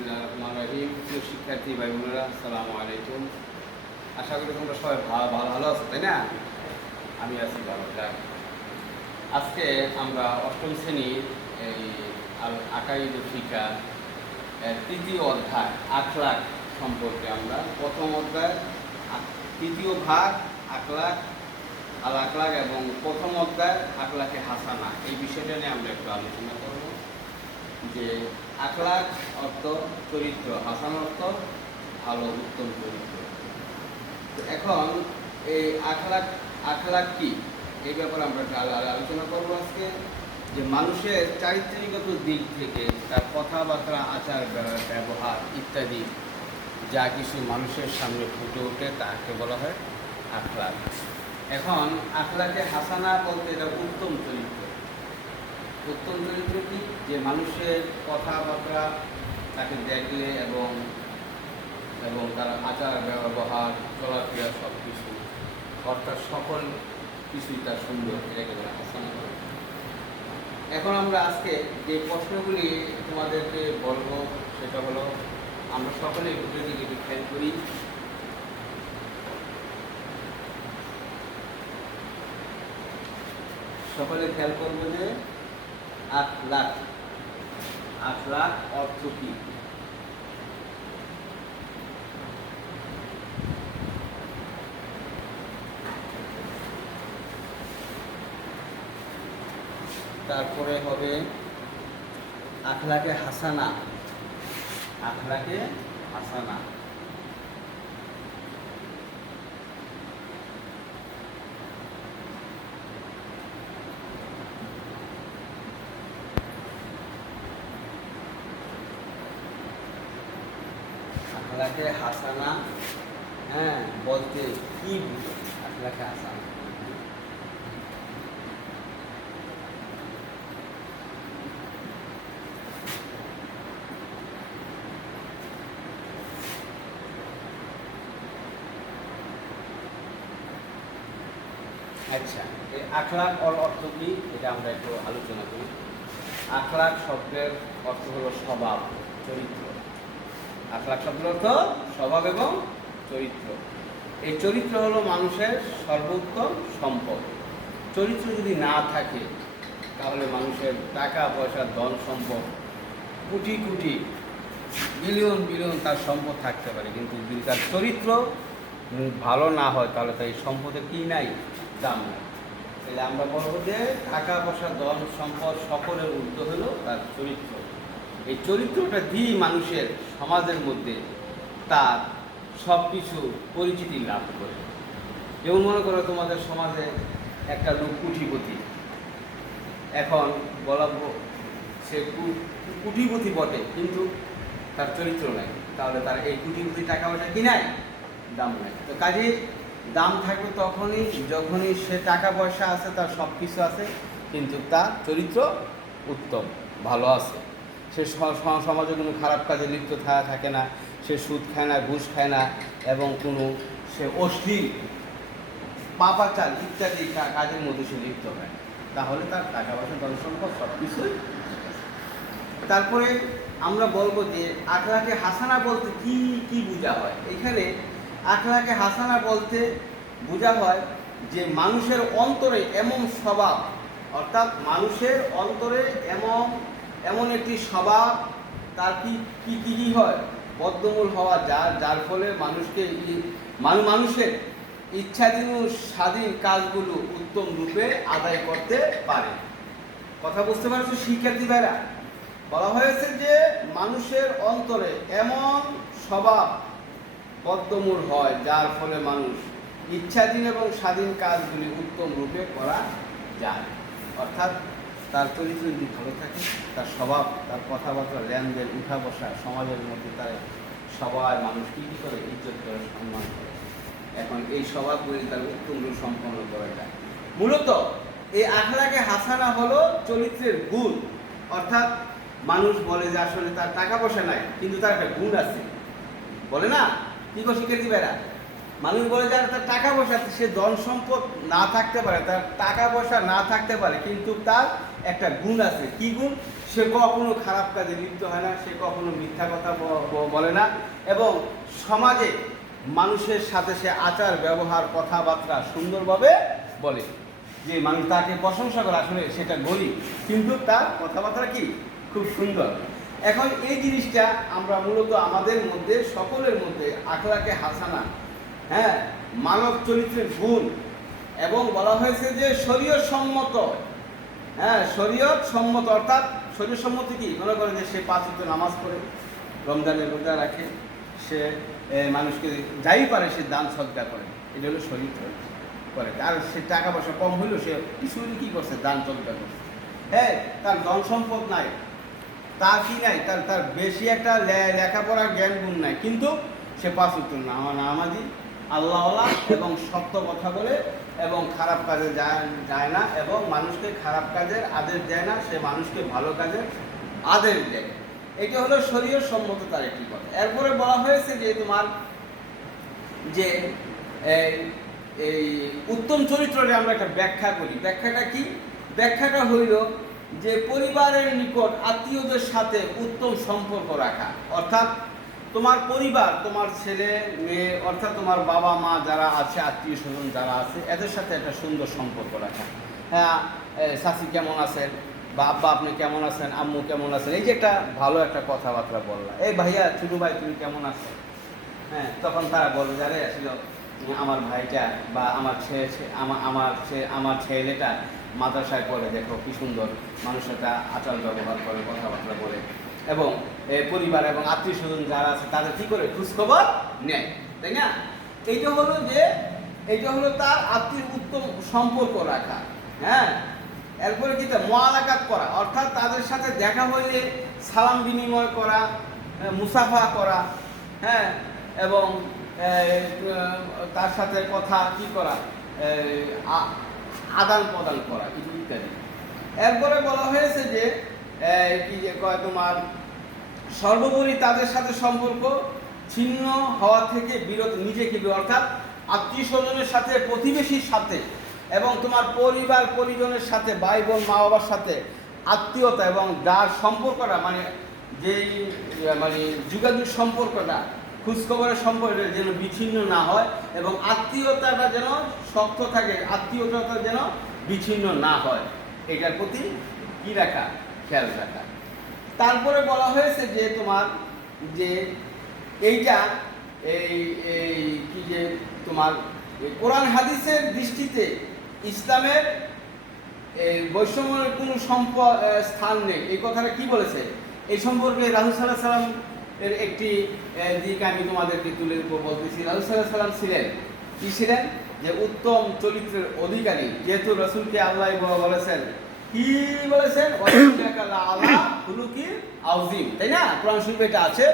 বিসমিল্লাহির রহমানির রহিম। প্রিয় শিক্ষার্থী ভাই বোনেরা, আসসালামু আলাইকুম। আশা করি তোমরা সবাই ভালো আছো, তাই না? আমি আছি ভালো। যাক, আজকে আমরা অষ্টম শ্রেণীর এই আল আকাইদুল ফিকা তৃতীয় অধ্যায় আখলাক সম্পর্কে আমরা প্রথম অধ্যায় তৃতীয় ভাগ আখলাক আল আখলাক এবং প্রথম অধ্যায় আখলাকে হাসানা, এই বিষয়টা নিয়ে আমরা একটু আলোচনা করব। যে আখলাক অর্থ চরিত্র, হাসান অর্থ ভালো উত্তম চরিত্র। তো এখন এই আখলাক কি, এই ব্যাপারে আমরা আলোচনা করবো আজকে। যে মানুষের চারিত্রিকগত দিক থেকে তার কথাবার্তা, আচার ব্যবহার ইত্যাদি যা কিছু মানুষের সামনে ফুটে ওঠে তাকে বলা হয় আখলাক। এখন আখলাকে হাসানা বলতে এটা উত্তম চরিত্র। উত্তম চরিত্র কি? যে মানুষের কথাবার্তা তাকে দেখলে এবং তার আচার ব্যবহার চলাফেরা সব কিছু অর্থাৎ সকল কিছুই তার সুন্দর, এটাকে বলা হাসানা বলে। এখন আমরা আজকে যে প্রশ্নগুলি তোমাদেরকে বলবো সেটা হলো, আমরা সকলেই ঘুরে দিকে একটু খেয়াল করি। সকলে খেয়াল করবো যে আখলাক অর্থ কি? তারপরে হবে আখলাকে হাসানা। আখলাকে হাসানা আখলাকে হাসানা বলতে কি বুঝো? আখলাকে হাসানা আচ্ছা, এই আখলাক অর্থ কি এটা আমরা একটু আলোচনা করি। আখলাক শব্দের অর্থ হলো স্বভাব, চরিত্র। আখলাক শব্দের অর্থ স্বভাব এবং চরিত্র। এই চরিত্র হলো মানুষের সর্বোত্তম সম্পদ। চরিত্র যদি না থাকে তাহলে মানুষের টাকা পয়সা, ধন সম্পদ, কোটি কোটি বিলিয়ন তার সম্পদ থাকতে পারে, কিন্তু যদি তার চরিত্র ভালো না হয় তাহলে তার এই সম্পদের কি নাই, দাম নাই। তাহলে আমরা বলবো যে টাকা পয়সা, ধন সম্পদ সকলের ঊর্ধ্বে হলো তার চরিত্র। এই চরিত্রটা দিয়ে মানুষের সমাজের মধ্যে তার সব কিছু পরিচিতি লাভ করে। যেমন মনে করো তোমাদের সমাজে একটা লোক কুটিপতি, এখন বলাবো সে কুটিপতি বটে কিন্তু তার চরিত্র নাই, তাহলে তার এই কুটিপতি টাকা পয়সা কি নাই, দাম নাই। তো কাজে দাম থাকবে তখনই যখনই সে টাকা পয়সা আছে, তার সব কিছু আছে, কিন্তু তার চরিত্র উত্তম, ভালো আছে। সে সমাজে কোনো খারাপ কাজে লিপ্ত থাকে না, সে সুদ খায় না, ঘুষ খায় না, এবং সে অশ্লীল পাপাচার ইত্যাদি কাজের মধ্যে সে লিপ্ত হয়, তাহলে তার টাকা পয়সা, ধন সম্পদ সব কিছুই। তারপরে আমরা বলবো যে আখলাকে হাসানা বলতে কি কি বোঝা হয়। এখানে আখলাকে হাসানা বলতে বোঝা হয় যে মানুষের অন্তরে এমন স্বভাব, অর্থাৎ মানুষের অন্তরে এমন একটি স্বভাব তার কি হয়, বদ্ধমূল হওয়া, যার ফলে মানুষের ইচ্ছাধীন ও স্বাধীন কাজগুলো উত্তম রূপে আদায় করতে পারে। কথা বুঝতে পারছো শিক্ষার্থী ভাইরা? বলা হয়েছে যে মানুষের অন্তরে এমন স্বভাব বদ্ধমূল হয় যার ফলে মানুষ ইচ্ছাধীন এবং স্বাধীন কাজগুলি উত্তম রূপে করা যায়। অর্থাৎ তার চরিত্র যদি ভালো থাকে, তার স্বভাব, তার কথাবার্তা, লেনদেন, উঠা বসা, সমাজের মধ্যে তার সবাই মানুষ কি করে, ইজ্জত করে, সম্মান করে। এখন এই স্বভাবগুলি তার উত্তম রূপ সম্পন্ন করা যায়। মূলত এই আখলাকে হাসানা হলো চরিত্রের গুণ। অর্থাৎ মানুষ বলে যে আসলে তার টাকা পয়সা নাই, কিন্তু তার একটা গুণ আছে, বলে না? কি গো শিক্ষার্থী ভাইরা? মানুষ বলে যে তার টাকা পয়সা, সে ধন সম্পদ না থাকতে পারে, তার টাকা পয়সা না থাকতে পারে, কিন্তু তার একটা গুণ আছে। কি গুণ? সে কখনো খারাপ কাজে লিপ্ত হয় না, সে কখনো মিথ্যা কথা বলে না, এবং সমাজে মানুষের সাথে সে আচার ব্যবহার কথাবার্তা সুন্দরভাবে বলে। যে মানুষ তাকে প্রশংসা করে, আসলে সেটা গরিব কিন্তু তার কথাবার্তা কি খুব সুন্দর। এখন এই জিনিসটা আমরা মূলত আমাদের মধ্যে, সকলের মধ্যে আখলাকে হাসানা, হ্যাঁ, মানব চরিত্রের গুণ, এবং বলা হয়েছে যে শরীয়ত সম্মত, হ্যাঁ, শরীয়ত সম্মত, অর্থাৎ শরীয়ত সম্মত কি? মনে করেন যে সে 5 ওয়াক্ত নামাজ পড়ে, রমজানের রোজা রাখে, সে মানুষকে যাই পারে সে দান সদকা করে, এটা হলো শরীয়ত করে। আর সে টাকা পয়সা কম হইলেও সে কিছু কি করছে? দান সদকা করছে। হ্যাঁ, তার ধন সম্পদ নাই, তার কি নাই, তার বেশি একটা লেখাপড়া জ্ঞান গুণ নাই, কিন্তু সে 5 ওয়াক্ত নামাজি, আল্লাহওয়ালা, এবং সত্য কথা বলে, এবং খারাপ কাজে যায় না, এবং মানুষকে খারাপ কাজের আদেশ দেয় না, সে মানুষকে ভালো কাজের আদেশ দেয়। এটা হলো শরীয়ত সম্মত তার একটি কথা। এরপরে বলা হয়েছে যে তোমার যে এই উত্তম চরিত্রের আমরা একটা ব্যাখ্যা করি। ব্যাখ্যাটা কি? ব্যাখ্যাটা হইল যে পরিবারের নিকট আত্মীয়দের সাথে উত্তম সম্পর্ক রাখা, অর্থাৎ তোমার পরিবার, তোমার ছেলে মেয়ে, অর্থাৎ তোমার বাবা মা যারা আছে, আত্মীয় স্বজন যারা আছে, এদের সাথে একটা সুন্দর সম্পর্ক রাখা। হ্যাঁ, চাচি কেমন আছেন, বা আব্বা আপনি কেমন আছেন, আম্মু কেমন আছেন, এই যে একটা ভালো একটা কথাবার্তা বললাম, এই ভাইয়া, ছোটো ভাই তুমি কেমন আছো, হ্যাঁ, তখন তারা বলবে যারে আসলে আমার ভাইটা বা আমার ছেলেটা মাদ্রাসায় পড়ে, দেখো কি সুন্দর মানুষের একটা আচার ব্যবহার করে, কথাবার্তা বলে, এবং পরিবার এবং আত্মীয় স্বজন যারা আছে তাদের কি করে খোঁজখবর নেয়, তাই না? এইটা হলো তার আত্মীয় উত্তম সম্পর্ক রাখা। হ্যাঁ, এরপরে কি মুআলাকাত করা, অর্থাৎ তাদের সাথে দেখা হইলে সালাম বিনিময় করা, মুসাফা করা, হ্যাঁ, এবং তার সাথে কথা কি করা, আদান প্রদান করা, ইত্যাদি। এরপরে বলা হয়েছে যে কি যে কয় তোমার সর্বোপরি তাদের সাথে সম্পর্ক ছিন্ন হওয়া থেকে বিরত, নিজেকে, অর্থাৎ আত্মীয় স্বজনের সাথে, প্রতিবেশীর সাথে, এবং তোমার পরিবার পরিজনের সাথে, ভাই বোন মা বাবার সাথে আত্মীয়তা, এবং যার সম্পর্কটা যেই যোগাযোগ সম্পর্কটা, খোঁজখবরের সম্পর্কটা যেন বিচ্ছিন্ন না হয়, এবং আত্মীয়তাটা যেন শক্ত থাকে, আত্মীয়তা যেন বিচ্ছিন্ন না হয়, এটার প্রতি কি রাখা, খেয়াল রাখা। তারপরে বলা হয়েছে যে তোমার যে এইটা কি যে তোমার কোরআন হাদিসের দৃষ্টিতে ইসলামের বৈষম্যের কোনো স্থান নেই, এই কথাটা কি বলেছে? এই সম্পর্কে রাসূল সাল্লাল্লাহু আলাইহি ওয়াসাল্লাম এর একটি দিক আমি তোমাদেরকে তুলে বলতেছি। রাসূল সাল্লাল্লাহু আলাইহি ওয়াসাল্লাম ছিলেন কি ছিলেন? যে উত্তম চরিত্রের অধিকারী। যেহেতু রাসূলকে আল্লাহ বলেছেন, কি বলেছেন? ওয়াইন্নাকা লাআলা খুলুকিন আযীম, তাই না? কোরআন শরীফে এটা আছে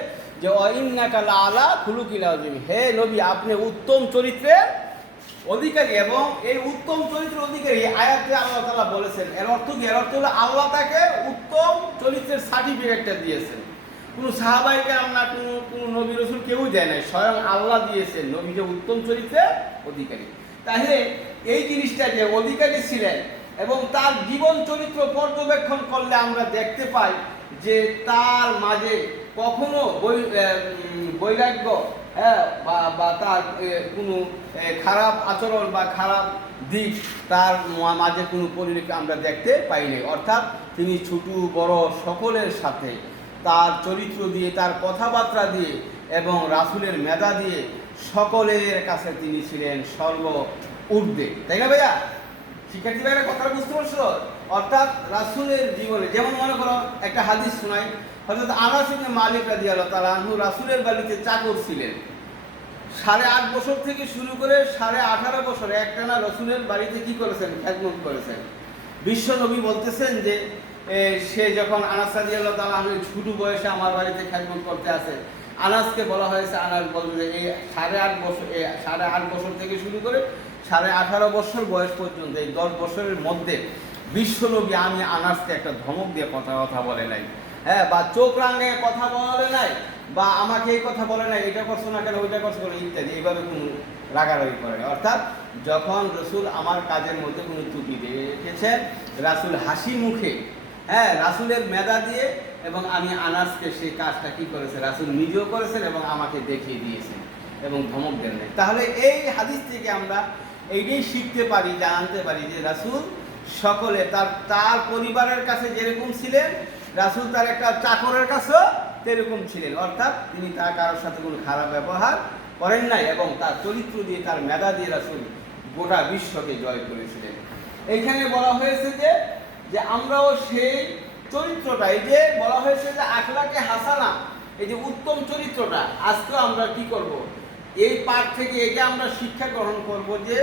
যে ওয়াইন্নাকা লাআলা খুলুকিন আযীম, হে নবী আপনি উত্তম চরিত্রের অধিকারী। এবং এই উত্তম চরিত্রের অধিকারী আয়াতে আল্লাহ তাআলা বলেছেন, এর অর্থ কি? এর অর্থ হলো আল্লাহ তাকে উত্তম চরিত্রের সার্টিফিকেটটা দিয়েছেন। কোনো সাহাবাইকে আমরা কোনো নবী রাসূল কেউ দেয় নাই, স্বয়ং আল্লাহ দিয়েছেন নবী যে উত্তম চরিত্রের অধিকারী। তাহলে এই জিনিসটা যে অধিকারী ছিলেন, এবং তার জীবন চরিত্র পর্যবেক্ষণ করলে আমরা দেখতে পাই যে তার মাঝে কখনো বৈরাগ্য, হ্যাঁ, বা তার কোনো খারাপ আচরণ বা খারাপ দিক তার মাঝে কোনো পরিণতি আমরা দেখতে পাইনি। অর্থাৎ তিনি ছোট বড় সকলের সাথে তার চরিত্র দিয়ে, তার কথাবার্তা দিয়ে, এবং রাসূলের মেধা দিয়ে সকলের কাছে তিনি ছিলেন সর্ব ঊর্ধ্বে, তাই না ভাইয়া? শিক্ষার্থী ভাইরা কথাটা বুঝতে পারছো? অর্থাৎ রাসূলের জীবনে, যেমন মনে করো একটা হাদিস শোনাই, হযরত আনাস ইবনে মালিক রাদিয়াল্লাহু তাআলা আনহু রাসূলের বাড়িতে চাকর ছিলেন। 8.5 বছর থেকে শুরু করে 18.5 বছর একটানা রাসূলের বাড়িতে কি করেছেন? খেদমত করেছেন। বিশ্ব নবী বলতেছেন যে সে যখন আনাস রাদিয়াল্লাহু তাআলা আনহু ছোট বয়সে আমার বাড়িতে খেদমত করতে আসে, আনাসকে বলা হয়েছে, আনাস বলবে যে এই 8.5 বছর থেকে শুরু করে 18.5 বছর বয়স পর্যন্ত, এই 10 বছরের মধ্যে বিশ্বনবী আমি আনাসকে একটা ধমক দিয়ে কথা বলে নাই, হ্যাঁ, বা চোখ রাঙায় কথা বলে নাই, বা আমাকে এই কথা বলে না, এটা করছো না কেন, ওইটা করছো না ইত্যাদি, এইভাবে কোনো রাগারাগি করে না। অর্থাৎ যখন রসুল আমার কাজের মধ্যে কোনো ত্রুটি দেখেছেন, রাসূল হাসি মুখে, হ্যাঁ, রাসূলের মেধা দিয়ে, এবং আমি আনাসকে সেই কাজটা কি করেছে রাসূল নিজেও করেছেন এবং আমাকে দেখিয়ে দিয়েছেন এবং ধমক দেন নাই। তাহলে এই হাদিস থেকে আমরা এইটাই শিখতে পারি, জানতে পারি যে রাসূল সকলে তার পরিবারের কাছে যেরকম ছিলেন, রাসূল তার একটা চাকরের কাছেও সেরকম ছিলেন। অর্থাৎ তিনি তার কারোর সাথে কোনো খারাপ ব্যবহার করেন নাই এবং তার চরিত্র দিয়ে, তার মেধা দিয়ে রাসূল গোটা বিশ্বকে জয় করেছিলেন। এইখানে বলা হয়েছে যে আমরাও সেই চরিত্রটা, এই যে বলা হয়েছে যে আখলাকে হাসানা, এই যে উত্তম চরিত্রটা, আজকেও আমরা কি করব, এই পাঠ থেকে এটা আমরা শিক্ষা গ্রহণ করব যে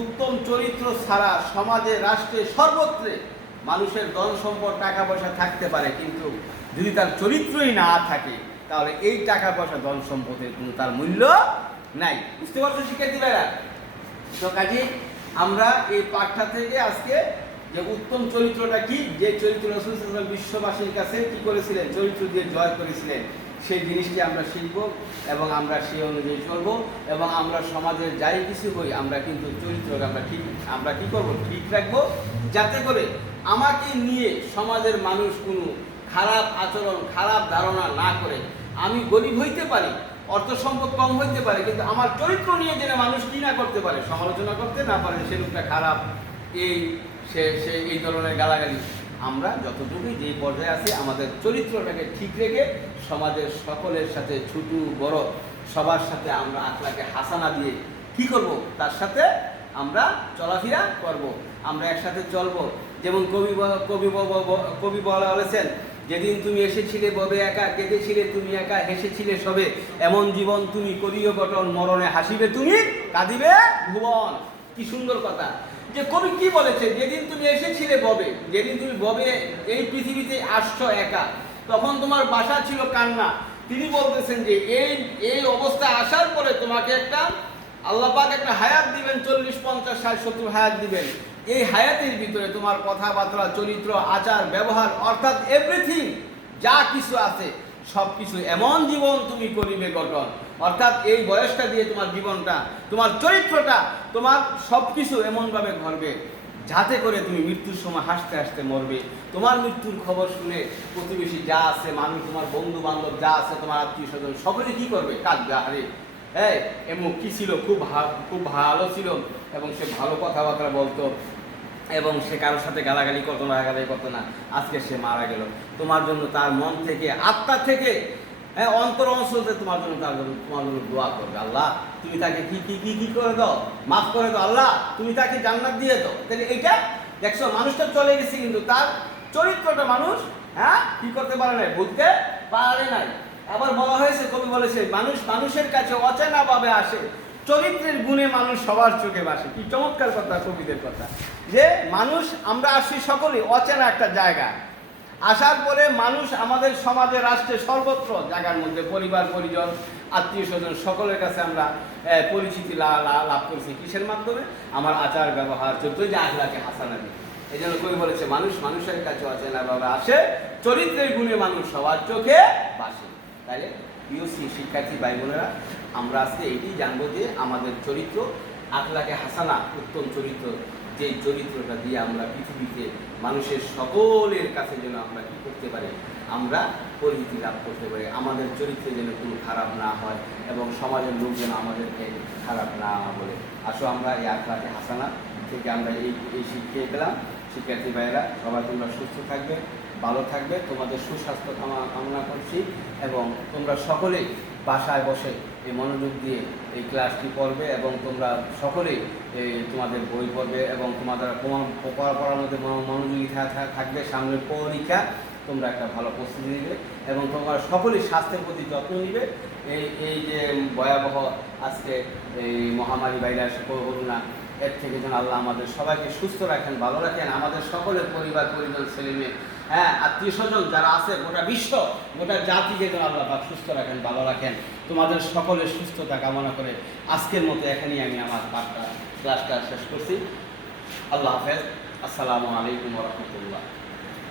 উত্তম চরিত্র ছাড়া সমাজে, রাষ্ট্রে, সর্বত্রে মানুষের ধন সম্পদ টাকা পয়সা থাকতে পারে, কিন্তু যদি তার চরিত্রই না থাকে তাহলে এই টাকা পয়সা ধন সম্পদের কোনো তার মূল্য নাই। বুঝতে পারছো শিক্ষার্থী ভাইরা? তো কাজে আমরা এই পাঠটা থেকে আজকে যে উত্তম চরিত্রটা কি, যে চরিত্র রাসূল সাল্লাল্লাহু আলাইহি ওয়াসাল্লাম বিশ্ববাসীর কাছে কি করেছিলেন, চরিত্র দিয়ে জয় করেছিলেন, সেই জিনিসটি আমরা শিখব এবং আমরা সেই অনুযায়ী চলব। এবং আমরা সমাজের যাই কিছু করি আমরা কিন্তু চরিত্রকে আমরা কি করব, ঠিক রাখবো, যাতে করে আমাকে নিয়ে সমাজের মানুষ কোনো খারাপ আচরণ, খারাপ ধারণা না করে। আমি গরিব হইতে পারি, অর্থ সম্পদ কম হইতে পারে, কিন্তু আমার চরিত্র নিয়ে যেন মানুষ কি না করতে পারে, সমালোচনা করতে না পারে, সে লোকটা খারাপ, এই ধরনের গালাগালি। আমরা যতটুকুই যেই পর্যায়ে আছি আমাদের চরিত্রটাকে ঠিক রেখে সমাজের সকলের সাথে, ছোট বড় সবার সাথে আমরা আখলাকে হাসানা দিয়ে কি করব, তার সাথে আমরা চলাফেরা করব, আমরা একসাথে চলব। যেমন কবি বলেছেন, যেদিন তুমি এসেছিলে ববে একা, কেঁদেছিলে তুমি একা, হেসেছিলে সবে, এমন জীবন তুমি করিও গঠন, মরণে হাসিবে তুমি, কাঁদিবে ভুবন। কি সুন্দর কথা! যে কবি কি বলেছে, যেদিন তুমি এসেছিলে ববে, যেদিন তুমি ববে এই পৃথিবীতে আসছো একা, তখন তোমার বাসা ছিল কান্না। তিনি বলতেছেন যে এই অবস্থায় আসার পরে তোমাকে একটা আল্লাহ পাক একটা হায়াত দিবেন, 40, 50, 60, 70 হায়াত দিবেন। এই হায়াতের ভিতরে তোমার কথাবার্তা, চরিত্র, আচার, ব্যবহার, অর্থাৎ এভরিথিং যা কিছু আছে সব কিছু এমন জীবন তুমি করিবে গঠন। অর্থাৎ এই বয়সটা দিয়ে তোমার জীবনটা, তোমার চরিত্রটা, তোমার সব কিছু এমনভাবে ঘটবে যাতে করে তুমি মৃত্যুর সময় হাসতে হাসতে মরবে। তোমার মৃত্যুর খবর শুনে প্রতিবেশী যা আছে, মানুষ, তোমার বন্ধু বান্ধব যা আছে, তোমার আত্মীয় স্বজন সকলে কি করবে, কাঁদবে, আরে হ্যাঁ এমন কি ছিল, খুব ভালো ছিল এবং সে ভালো কথাবার্তা বলতো এবং সে কারোর সাথে গালাগালি করতো না, রাগারাগি করতো না, আজকে সে মারা গেল। তোমার জন্য তার মন থেকে, আত্মা থেকে, হ্যাঁ, অন্তর অঞ্চলতে তোমার জন্য দোয়া করবে, আল্লাহ তুমি তাকে কি করে দাও, মাফ করে দাও, আল্লাহ তুমি তাকে জান্নাত দিয়ে দাও। তাহলে এইটা দেখছো, মানুষটা চলে গেছে কিন্তু তার চরিত্রটা মানুষ কি করতে পারে নাই, বুঝতে পারে নাই। আবার বলা হয়েছে, কবি বলেছে, মানুষের কাছে অচেনা ভাবে আসে, চরিত্রের গুণে মানুষ সবার চোখে বাসে। কি চমৎকার কথা কবিদের কথা, যে মানুষ আমরা আসি সকলে অচেনা একটা জায়গা, আসার পরে মানুষ আমাদের সমাজে, রাষ্ট্রে, সর্বত্র জায়গার মধ্যে পরিবার পরিজন, আত্মীয় স্বজন সকলের কাছে আমরা পরিচিতি লাভ করেছি কিসের মাধ্যমে, আমার আচার ব্যবহার, চরিত্র, যে আখলাকে হাসানা দিয়ে। এই জন্য কবি বলেছে, মানুষের কাছে অচেনা ভাবে আসে, চরিত্রের গুণে মানুষ সবার চোখে বাসে। তাইলে প্রিয় শিক্ষার্থী ভাই বোনেরা, আমরা আজকে এটি জানবো যে আমাদের চরিত্র, আখলাকে হাসানা, উত্তম চরিত্র, যে চরিত্রটা দিয়ে আমরা পৃথিবীতে মানুষের সকলের কাছে যেন আমরা কি করতে পারি, আমরা পরিচিতি লাভ করতে পারি, আমাদের চরিত্রে যেন কোনো খারাপ না হয় এবং সমাজের লোক যেন আমাদেরকে খারাপ না বলে। আসো আমরা এই আখলাকে হাসানা থেকে আমরা এই শিখিয়ে গেলাম। শিক্ষার্থী ভাইয়েরা, সবাই তোমরা সুস্থ থাকবে, ভালো থাকবে, তোমাদের সুস্বাস্থ্য কামনা করছি এবং তোমরা সকলেই বাসায় বসে এই মনোযোগ দিয়ে এই ক্লাসটি পড়বে এবং তোমরা সকলেই তোমাদের বই পড়বে এবং তোমাদের পড়ার মধ্যে মনোযোগী থাকবে। সামনের পরীক্ষা তোমরা একটা ভালো প্রস্তুতি নেবে এবং তোমরা সকলেই স্বাস্থ্যের প্রতি যত্ন নিবে। এই যে ভয়াবহ আজকে এই মহামারী ভাইরাস করোনা, এর থেকে যেন আল্লাহ আমাদের সবাইকে সুস্থ রাখেন, ভালো রাখেন, আমাদের সকলের পরিবার পরিজন, ছেলে মেয়ে, আত্মীয় স্বজন যারা আছে, গোটা বিশ্ব, গোটা জাতিকে যেন আল্লাহ পাক সুস্থ রাখেন, ভালো রাখেন। তোমাদের সকলের সুস্থতা কামনা করে আজকের মতো এখানেই আমি আমার ক্লাসটা শেষ করছি। আল্লাহ হাফেজ। আসসালামু আলাইকুম ওয়া রাহমাতুল্লাহ।